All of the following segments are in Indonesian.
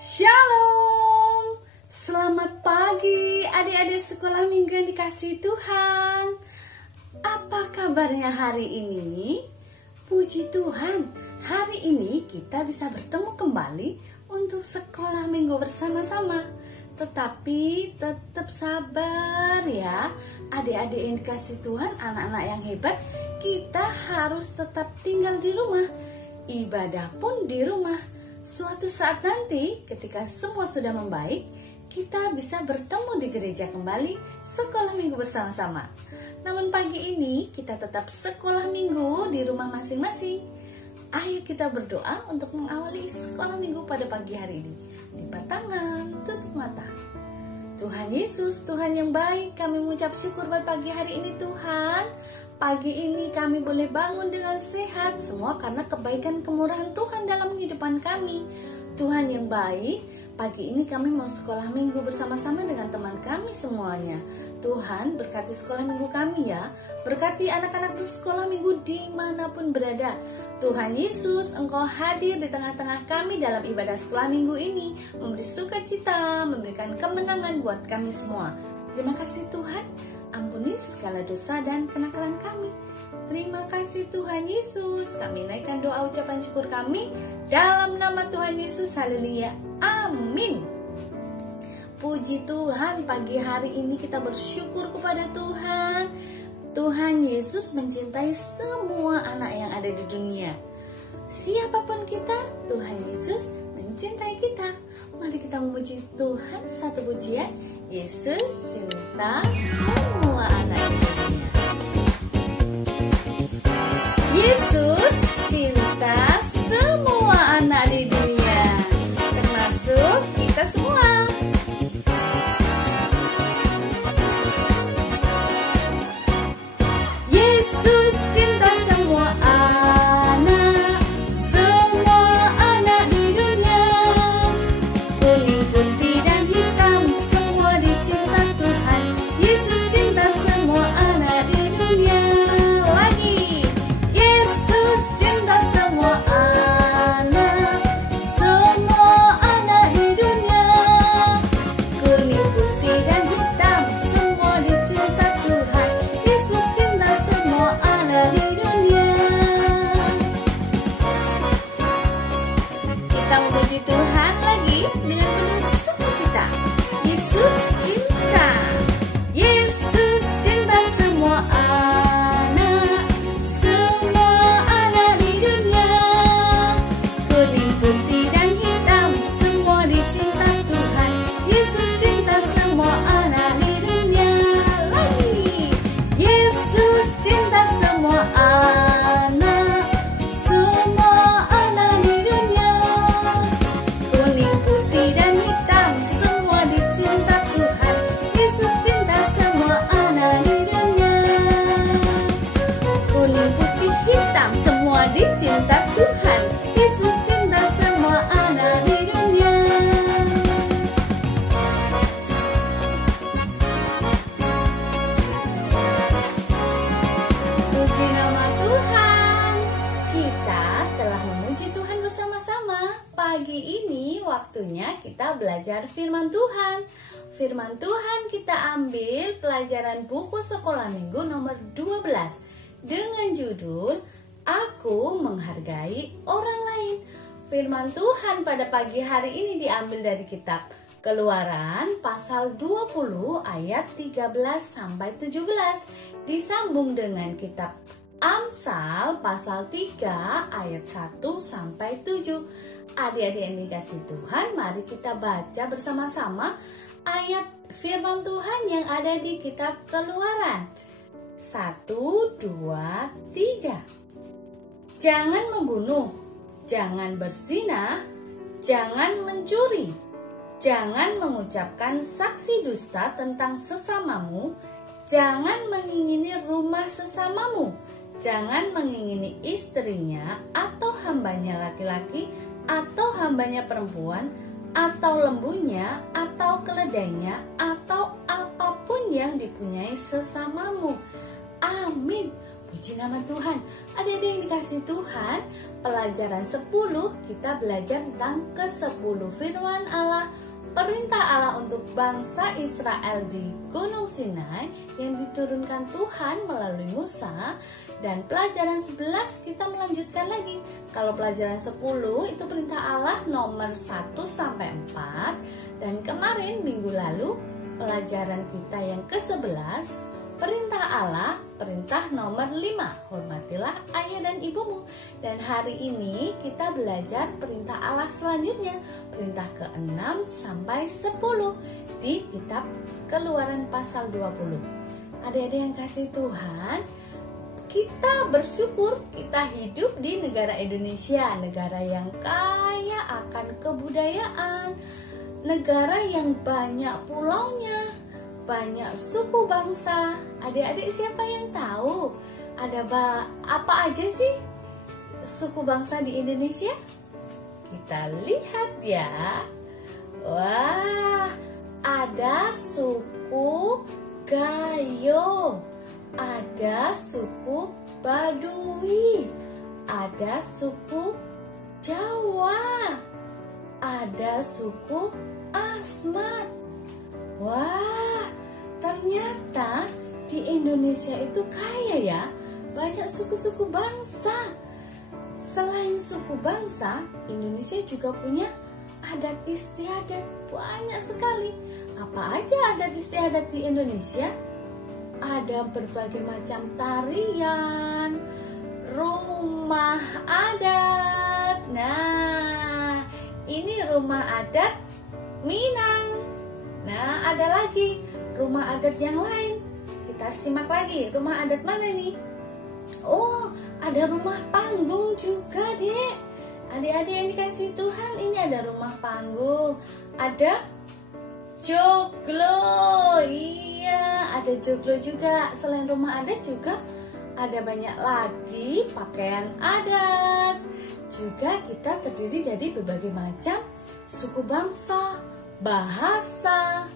Shalom, selamat pagi adik-adik sekolah minggu yang dikasihi Tuhan. Apa kabarnya hari ini? Puji Tuhan, hari ini kita bisa bertemu kembali untuk sekolah minggu bersama-sama. Tetapi tetap sabar ya, adik-adik yang dikasihi Tuhan, anak-anak yang hebat. Kita harus tetap tinggal di rumah, ibadah pun di rumah. Suatu saat nanti ketika semua sudah membaik, kita bisa bertemu di gereja kembali, sekolah minggu bersama-sama. Namun pagi ini kita tetap sekolah minggu di rumah masing-masing. Ayo kita berdoa untuk mengawali sekolah minggu pada pagi hari ini. Lipat tangan, tutup mata. Tuhan Yesus, Tuhan yang baik, kami mengucap syukur buat pagi hari ini Tuhan. Pagi ini kami boleh bangun dengan sehat, semua karena kebaikan kemurahan Tuhan dalam kehidupan kami. Tuhan yang baik, pagi ini kami mau sekolah minggu bersama-sama dengan teman kami semuanya. Tuhan berkati sekolah minggu kami ya, berkati anak-anak sekolah minggu dimanapun berada. Tuhan Yesus, Engkau hadir di tengah-tengah kami dalam ibadah sekolah minggu ini, memberi sukacita, memberikan kemenangan buat kami semua. Terima kasih Tuhan, ampuni segala dosa dan kenakalan kami. Terima kasih Tuhan Yesus. Kami naikkan doa ucapan syukur kami dalam nama Tuhan Yesus. Haleluya. Amin. Puji Tuhan, pagi hari ini kita bersyukur kepada Tuhan. Tuhan Yesus mencintai semua anak yang ada di dunia. Siapapun kita, Tuhan Yesus mencintai kita. Mari kita memuji Tuhan satu pujian. Yesus cinta semua anak di dunia. Yesus cinta semua anak di dunia, termasuk kita semua. Yesus cinta semua anak di dunia. Kuning, putih, dan hitam semua dicinta Tuhan. Yesus cinta semua anak di dunia. Lagi, Yesus cinta semua anak di dunia. Kuning, putih, dan hitam semua dicinta Tuhan. Yesus cinta semua anak di dunia. Kita memuji Tuhan lagi dengan penuh sukacita. Yesus cinta. Yesus cinta semua anak di dunia. Kuning, putih, dan hitam semua dicinta Tuhan. Yesus cinta semua anak di dunia. Lagi, Yesus cinta semua anak di dunia. Kuning, putih, dan hitam semua dicinta Tuhan. Yesus cinta semua anak di dunia. Kuning, putih, hitam semua dicinta Tuhan. Yesus cinta semua anak di dunia. Puji nama Tuhan. Kita telah memuji Tuhan bersama-sama. Pagi ini waktunya kita belajar firman Tuhan. Firman Tuhan kita ambil pelajaran buku sekolah minggu nomor 12 dengan judul Aku Menghargai Orang Lain. Firman Tuhan pada pagi hari ini diambil dari kitab Keluaran pasal 20 ayat 13 sampai 17, disambung dengan kitab Amsal pasal 3 ayat 1 sampai 7. Adik-adik yang dikasihi Tuhan, mari kita baca bersama-sama ayat firman Tuhan yang ada di kitab Keluaran. 1, 2, 3. Jangan membunuh, jangan berzina, jangan mencuri, jangan mengucapkan saksi dusta tentang sesamamu, jangan mengingini rumah sesamamu, jangan mengingini istrinya atau hambanya laki-laki atau hambanya perempuan atau lembunya atau keledainya atau apapun yang dipunyai sesamamu. Amin. Puji nama Tuhan. Adik-adik yang dikasih Tuhan, pelajaran 10 kita belajar tentang ke-10 firman Allah, perintah Allah untuk bangsa Israel di Gunung Sinai yang diturunkan Tuhan melalui Musa. Dan pelajaran 11 kita melanjutkan lagi. Kalau pelajaran 10 itu perintah Allah nomor 1 sampai 4. Dan kemarin minggu lalu pelajaran kita yang ke-11, perintah Allah, perintah nomor 5, hormatilah ayah dan ibumu. Dan hari ini kita belajar perintah Allah selanjutnya, perintah ke-6 sampai 10 di kitab Keluaran pasal 20. Adik-adik yang kasih Tuhan, kita bersyukur kita hidup di negara Indonesia, negara yang kaya akan kebudayaan, negara yang banyak pulaunya, banyak suku bangsa. Adik-adik siapa yang tahu ada apa aja sih suku bangsa di Indonesia? Kita lihat ya. Wah, ada suku Gayo, ada suku Baduy, ada suku Jawa, ada suku Asmat. Wah, ternyata di Indonesia itu kaya ya, banyak suku-suku bangsa. Selain suku bangsa, Indonesia juga punya adat istiadat banyak sekali. Apa aja adat istiadat di Indonesia? Ada berbagai macam tarian, rumah adat. Nah, ini rumah adat Minang. Nah, ada lagi rumah adat yang lain. Kita simak lagi, rumah adat mana nih? Oh, ada rumah panggung juga, Dek. Adik-adik yang dikasih Tuhan, ini ada rumah panggung. Ada joglo. Iya, ada joglo juga. Selain rumah adat juga ada banyak lagi pakaian adat. Juga kita terdiri dari berbagai macam suku bangsa, bahasa.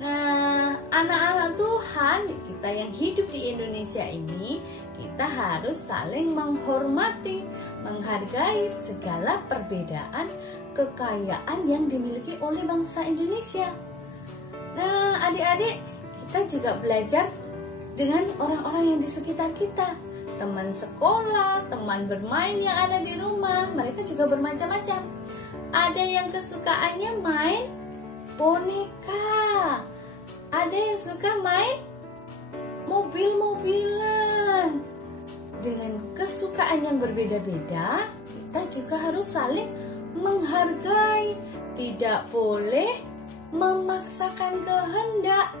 Nah, anak-anak Tuhan, kita yang hidup di Indonesia ini, kita harus saling menghormati, menghargai segala perbedaan kekayaan yang dimiliki oleh bangsa Indonesia. Nah, adik-adik, kita juga belajar dengan orang-orang yang di sekitar kita. Teman sekolah, teman bermain yang ada di rumah, mereka juga bermacam-macam. Ada yang kesukaannya main boneka, ada yang suka main mobil-mobilan. Dengan kesukaan yang berbeda-beda, kita juga harus saling menghargai. Tidak boleh memaksakan kehendak,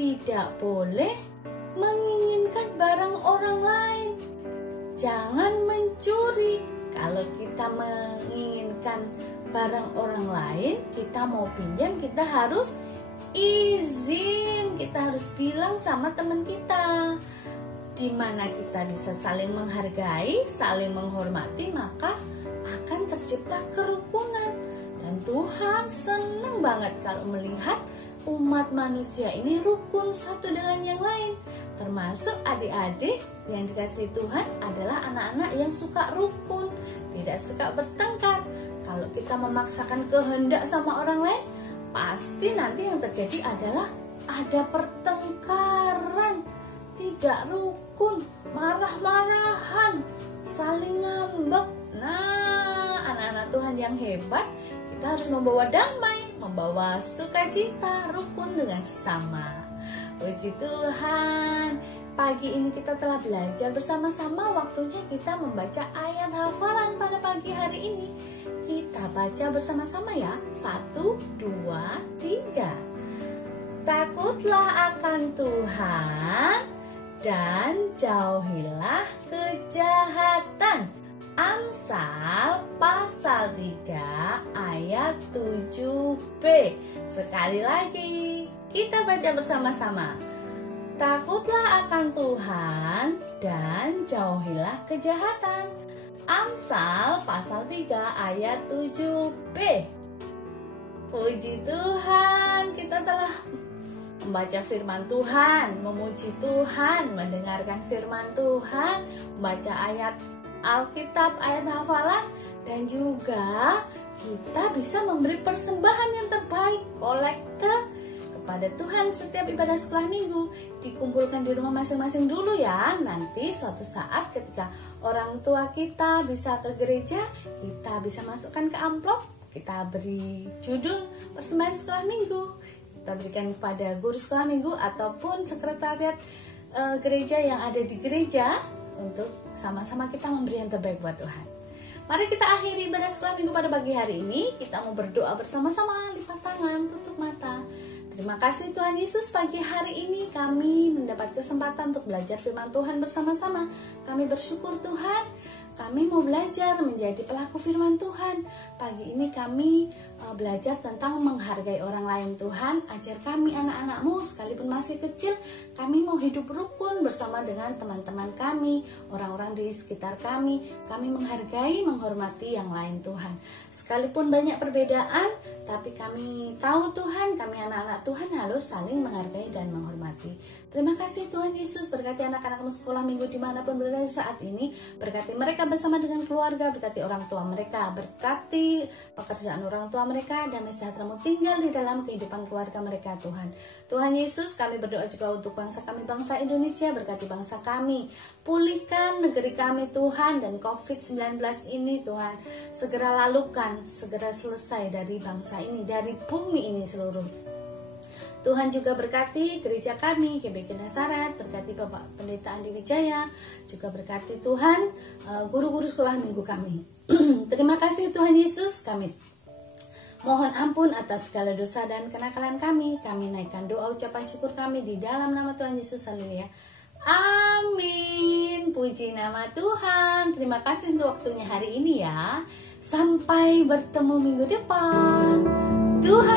tidak boleh menginginkan barang orang lain. Jangan mencuri. Kalau kita menginginkan barang orang lain, kita mau pinjam, kita harus izin. Kita harus bilang sama teman kita. Di mana kita bisa saling menghargai, saling menghormati, maka akan tercipta kerukunan. Dan Tuhan senang banget kalau melihat umat manusia ini rukun satu dengan yang lain. Termasuk adik-adik yang dikasih Tuhan adalah anak-anak yang suka rukun, tidak suka bertengkar. Kalau kita memaksakan kehendak sama orang lain, pasti nanti yang terjadi adalah ada pertengkaran, tidak rukun, marah-marahan, saling ngambek. Nah, anak-anak Tuhan yang hebat, kita harus membawa damai, membawa sukacita, rukun dengan sesama. Puji Tuhan, pagi ini kita telah belajar bersama-sama. Waktunya kita membaca ayat hafalan pada pagi hari ini. Kita baca bersama-sama ya. 1, 2, 3. Takutlah akan Tuhan dan jauhilah kejahatan. Amsal pasal 3 ayat 7b. Sekali lagi kita baca bersama-sama. Takutlah akan Tuhan dan jauhilah kejahatan. Amsal pasal 3 ayat 7b. Puji Tuhan, kita telah membaca firman Tuhan, memuji Tuhan, mendengarkan firman Tuhan, membaca ayat Alkitab, ayat hafalan, dan juga kita bisa memberi persembahan yang terbaik, kolekte kepada Tuhan. Setiap ibadah sekolah minggu dikumpulkan di rumah masing-masing dulu ya. Nanti suatu saat ketika orang tua kita bisa ke gereja, kita bisa masukkan ke amplop, kita beri judul persembahan sekolah minggu, kita berikan kepada guru sekolah minggu ataupun sekretariat gereja yang ada di gereja, untuk sama-sama kita memberi yang terbaik buat Tuhan. Mari kita akhiri ibadah sekolah minggu pada pagi hari ini. Kita mau berdoa bersama-sama, lipat tangan, tutup mata. Terima kasih Tuhan Yesus, pagi hari ini kami mendapat kesempatan untuk belajar firman Tuhan bersama-sama. Kami bersyukur Tuhan, kami mau belajar menjadi pelaku firman Tuhan. Pagi ini kami belajar tentang menghargai orang lain. Tuhan, ajar kami anak-anak-Mu, sekalipun masih kecil, kami mau hidup rukun bersama dengan teman-teman kami, orang-orang di sekitar kami. Kami menghargai, menghormati yang lain Tuhan. Sekalipun banyak perbedaan, tapi kami tahu Tuhan, kami anak-anak Tuhan harus saling menghargai dan menghormati. Terima kasih Tuhan Yesus, berkati anak-anak-Mu sekolah minggu dimanapun berada saat ini. Berkati mereka bersama dengan keluarga, berkati orang tua mereka, berkati pekerjaan orang tua mereka, dan sejahtera-Mu tinggal di dalam kehidupan keluarga mereka Tuhan. Tuhan Yesus, kami berdoa juga untuk bangsa kami, bangsa Indonesia. Berkati bangsa kami, pulihkan negeri kami Tuhan, dan COVID-19 ini Tuhan segera lalukan, segera selesai dari bangsa ini, dari bumi ini seluruh. Tuhan juga berkati gereja kami, GBK Nazaret, berkati Bapak Pendeta Andi Wijaya, juga berkati Tuhan guru-guru sekolah minggu kami. Terima kasih Tuhan Yesus, kami mohon ampun atas segala dosa dan kenakalan kami. Kami naikkan doa ucapan syukur kami di dalam nama Tuhan Yesus, haleluya. Amin. Puji nama Tuhan. Terima kasih untuk waktunya hari ini ya. Sampai bertemu minggu depan. Tuhan